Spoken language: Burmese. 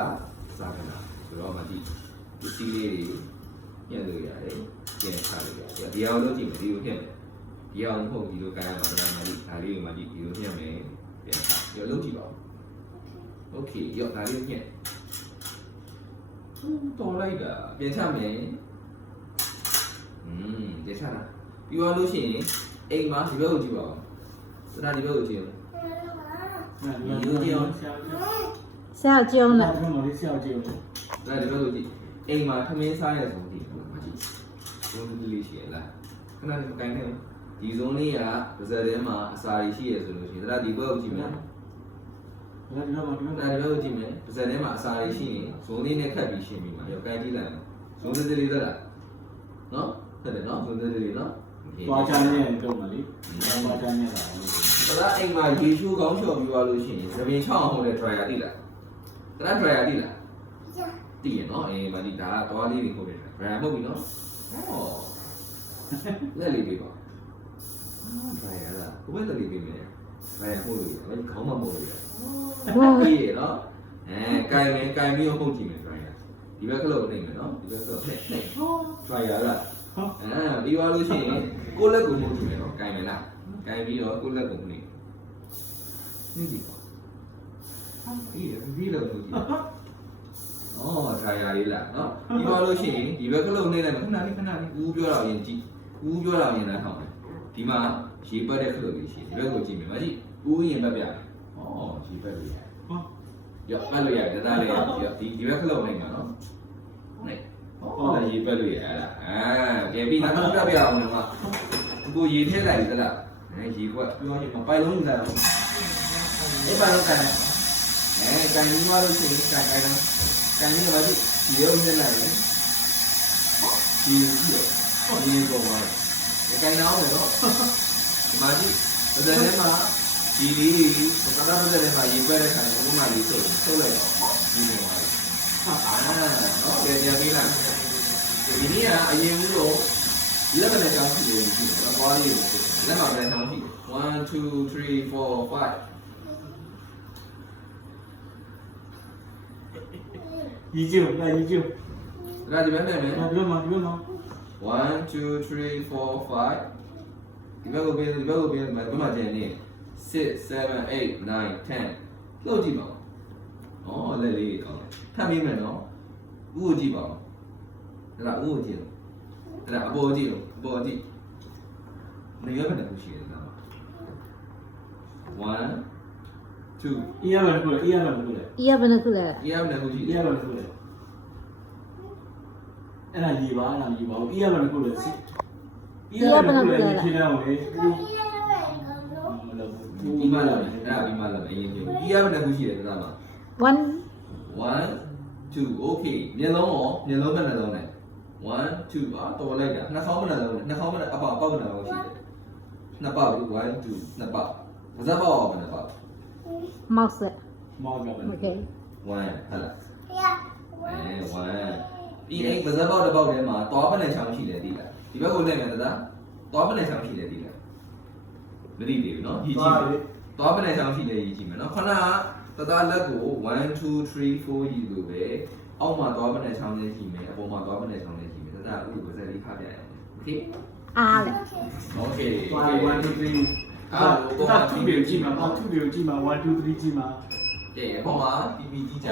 လားစားကလားဆိုတော့မကြည့်ဒီစီးလေးတွေညှက်လို့ရတယ်ပြန်ချလို့ရတယ်ဒီအောင်လို့ကြည့်မယ်ဒီလိုညှက်မယ်ဒီအောင်မဟုတ်ဒီလိုကိုင်းရမှာဒါမှမဟုတ်ဒါလေးကိုမှကြည့်ဒီလိုညှက်မယ်ပြန်ချရောလုံးကြည့်ပါဦးโอเคရောဒါလေးညှက်တော်လိုက်တာပြန်ချမယ်ပြန်ချတာပြီးသွားလို့ရှိရင်အိမ်မှာဒီဘက်ကိုကြည့်ပါဦးစတာဒီဘက်ကိုကြည့်အောင်ဒီလိုကြည့်အောင်笑揪呢。那我的笑揪。ဒါဒီဘက်ကိုကြည့်အိမ်မှာထမင်းစားရဆုံးကြည့်မကြည့်ဘုံတူလေးရှိရလားခဏလေးကိုင်းနေဒီဇုံလေးကပါဇက်ထဲမှာအစာရရှိရဆိုလို့ရှိရင်ဒါဒီဘက်ကိုကြည့်မယ်ဒါဒီဘက်ကိုကြည့်မယ်ပါဇက်ထဲမှာအစာရရှိရင်ဇုံလေးနဲ့ခတ်ပြီးရှင်းပြီးမှာရောကိုင်းကြည့်လိုက်ဇုံသေးလေးသက်လားနော်ဟုတ်တယ်နော်ဇုံသေးလေးနော်သွားချမ်းနေတော့မလေးသွားချမ်းနေတာဒါအိမ်မှာရေချိုးကောင်းချော်ပြီးသွားလို့ရှိရင်သပင်ချောင်းအောင်တဲ့ dryer တိလားဒါ dryer တိလားတိရနော်မဒီဒါသွားလေးတွေဟုတ်တယ် dryer မဟုတ်ဘူးနော်ဟောလက်လေးပေးပါ dryer လားဘယ်လက်လေးပေးမလဲ dryer ဟုတ်လို့ရခေါင်းမမဟုတ်လို့ရဒီရနော်ကင်ပြီးတော့ပုံကြည့်မယ် dryer ဒီဘက်ကလို့နေမယ်နော်ဒီဘက်ကလို့နဲ့ dryer လားပြီးသွားလို့ရှိရင်ကိုယ့်လက်ကိုမှုတ်ကြည့်မယ်နော်ကင်မယ်လားကင်ပြီးတော့ကိုယ့်လက်ကိုမှုတ်နေကြည့်ပါဒီလိုမှုတ်ကြည့်dryer လေးလားနော်ပြီးသွားလို့ရှိရင်ဒီဘက်ကလို့နေလိုက်မယ်ခဏလေးဦးပြောတော့ရင်ကြည့်ဦးပြောတော့ရင်လည်းထောင်းတယ်ဒီမှာရေပတ်တဲ့ခလုတ်လေးရှိတယ်ဒီဘက်ကိုကြည့်မယ်မကြည့်ဦးရင်ပတ်ပြတယ်ရေပတ်လို့ရတယ်ရောပတ်လို့ရတယ်ဒါလေးရောဒီဘက်ခလုတ်နေမှာနော်နေရေပတ်လို့ရလားကဲပြီးနောက်ပြပြအောင်လို့ကိုရေထည့်လိုက်သလားရေကွက်ပြောရင်မပိုင်လုံးယူလာတော့ဒီပိုင်လုံးကန်ကန်ပြီးသွားလို့ရှိရင်ကန်ပြီးတော့ဒီရုံးနဲ့လိုက်တယ်ဒီပေါ်မှာကန်တော့မယ်နော်ဒီမှာဒီဒါနဲ့မှာဒီလေးကတားတဲ့နဲ့မှာရေပတ်တဲ့ခါကဘုမလေးထုတ်လိုက်တော့ဒီနေပါနော်ကြည့်ပြီးလားဒီနေ့ကအရင်ကလို့လက်နဲ့ချောင်းရှိတယ်ကြည့်တော့ဘာလေးလက်မှာပဲချောင်းရှိတယ်1 2 3 4 5依旧那依旧ဒါဒီဘက်နဲ့မယ်ဒီဘက်မှာ1 2 3 4 5ဒီဘက်ကိုပြင်ဘယ်မှာကျန်နေ6 7 8 9 10လို့ကြည့်ပါဦးလက်လေးထပ်ပြီးမယ်နော်ဦးကိုကြည့်ပါဦးဒါကဦးကိုကြည့်ဒါအပေါ်ကြည့်နေရမယ်ခုရှိတယ်လား1 2 依样的过来伊也不能过来。依样的ခုရှိ依样的过来အဲ့ဒါညီပါ依样的过来依样的过来ဖြေတော့လေဒီမှာလာတယ်အဲ့ဒါဒီမှာလာမယ်အရင်ပြော依样的ခုရှိတယ်ဒါမှ 1 2 okay မျက်လုံးဘယ်နှလုံးလဲ1 2တော်လိုက်တာနှာခေါင်းဘယ်နှလုံးလဲအပေါက်ဘယ်နှလုံးရှိတယ်နှစ်ပေါက်1 2နှစ်ပေါက်ပါးစပ်ပေါက်ဘယ်နှပေါက် mouse。 မောက်ကပဲ Okay。 1ဟုတ်လား1ဒီအိမ်ပါးစပ်ပေါက်တစ်ပေါက်ထဲမှာသွားပနဲ့ချောင်းရှိတယ်ဒီလားဒီဘက်ကိုလက်မယ်သားသွားပနဲ့ချောင်းရှိတယ်ဒီလားမသိသေးဘူးเนาะကြီးသွားပနဲ့ချောင်းရှိတယ်ကြီးမယ်เนาะခဏတသားလက်ကို1 2 3 4ကြီးလို့ပဲအောက်မှာသွားပနဲ့ချောင်းလေးရှိမယ်အပေါ်မှာသွားပနဲ့ချောင်းလေးရှိမယ်ဒါကဥပ္ပဇ္ဇလေးဖတ်ပြရအောင်โอเค အားလေ โอเค 1 2 3အဲ့ဒါသူ့biểuကြည့်မှာ1 2 3ကြည့်မှာကဲအပေါ်မှာ PPT ကြ